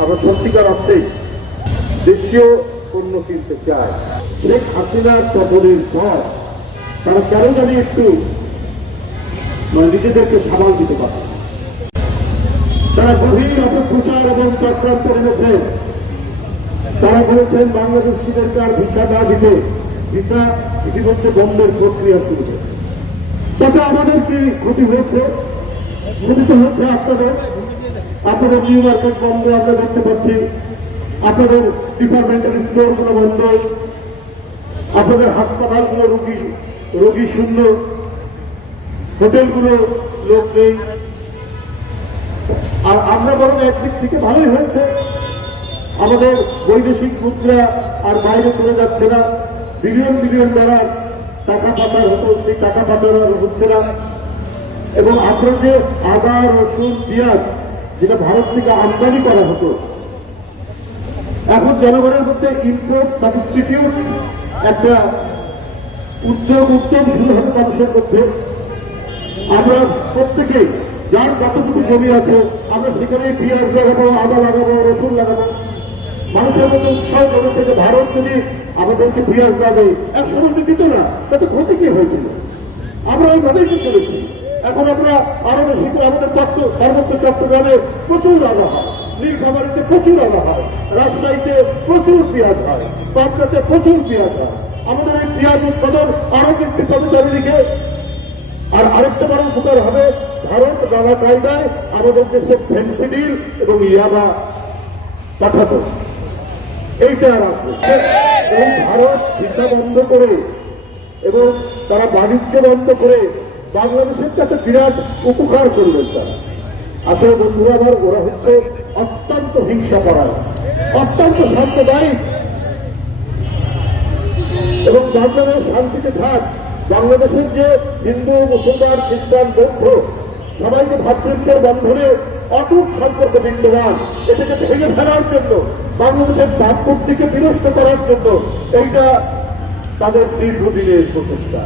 আমরা সত্যিকার অর্থেই দেশীয় পণ্য কিনতে চাই। শেখ হাসিনার পতনের পর তারা কেন জানি একটু নিজেদেরকে সামাল দিতে পারছে। তারা গভীর অপপ্রচার এবং চক্রান্ত করেছেন। তারা বলেছেন বাংলাদেশিদেরকে আর ভিসা না দিতে, ভিসা ইতিমধ্যে বন্ধের প্রক্রিয়া শুরু হয়েছে। তাতে আমাদের কি ক্ষতি হয়েছে? ক্ষতি তো হচ্ছে আপনাদের নিউ মার্কেট বন্ধ আমরা দেখতে পাচ্ছি, আপনাদের ডিপার্টমেন্টাল স্টোরগুলো বন্ধ, আপনাদের হাসপাতালগুলো রোগী শূন্য, হোটেলগুলো লোক নেই। আর আমরা বরং একদিক থেকে ভালোই হয়েছে, আমাদের বৈদেশিক মুদ্রা আর বাইরে চলে যাচ্ছে না, বিলিয়ন বিলিয়ন ডলার টাকা পাচার হতো, সেই টাকা পাচার হচ্ছে না। এবং আমরা যে আদা, রসুন, পেঁয়াজ যেটা ভারত থেকে আমদানি করা হতো, এখন জনগণের মধ্যে ইম্পোর্ট সাবস্টিটিউট একটা উদ্যোগ শুরু হবে মানুষের মধ্যে। আমরা প্রত্যেকেই যার কতটুকু জমি আছে আমরা সেখানে পেঁয়াজ লাগাবো, আদা লাগাবো, রসুন লাগাবো। মানুষের মধ্যে উৎসাহ জমেছে যে ভারত যদি আমাদেরকে পেঁয়াজ না দেয়, একসময় তো দিত না, তাতে ক্ষতি কি হয়েছিল? আমরা ওইভাবেই তো চলেছি। এখন আমরা আরো বেশি করে আমাদের পার্বত্য চট্টগ্রামে প্রচুর আদা হয়, নীলফামারীতে প্রচুর আদা হয়, রাজশাহীতে প্রচুর পেঁয়াজ হয়, পাবনাতে প্রচুর পেঁয়াজ হয়। আমাদের এই পেঁয়াজ উৎপাদন আরো বৃদ্ধি পাবে চারিদিকে। আর আরেকটা বড় উপকার হবে, ভারত নানা কায়দায় আমাদের দেশে ফেন্সিডিল এবং ইয়াবা পাঠাতো, এইটা আর আসবে। এই ভারত ভিসা বন্ধ করে এবং তারা বাণিজ্য বন্ধ করে বাংলাদেশের একটা বিরাট উপকার করবেন তারা। আসলে বন্ধুরা আমার, ওরা হচ্ছে অত্যন্ত হিংসাপরায়ণ, অত্যন্ত সাম্প্রদায়িক। এবং বাংলাদেশ শান্তিতে থাক, বাংলাদেশের যে হিন্দু, মুসলমান, খ্রিস্টান, বৌদ্ধ সবাইকে ভ্রাতৃত্বের বন্ধনে অটুট সম্পর্ক বিদ্যমান, এটাকে ভেঙে ফেলার জন্য, বাংলাদেশের ভাবমূর্তিকে বিনষ্ট করার জন্য এইটা তাদের দীর্ঘদিনের প্রচেষ্টা।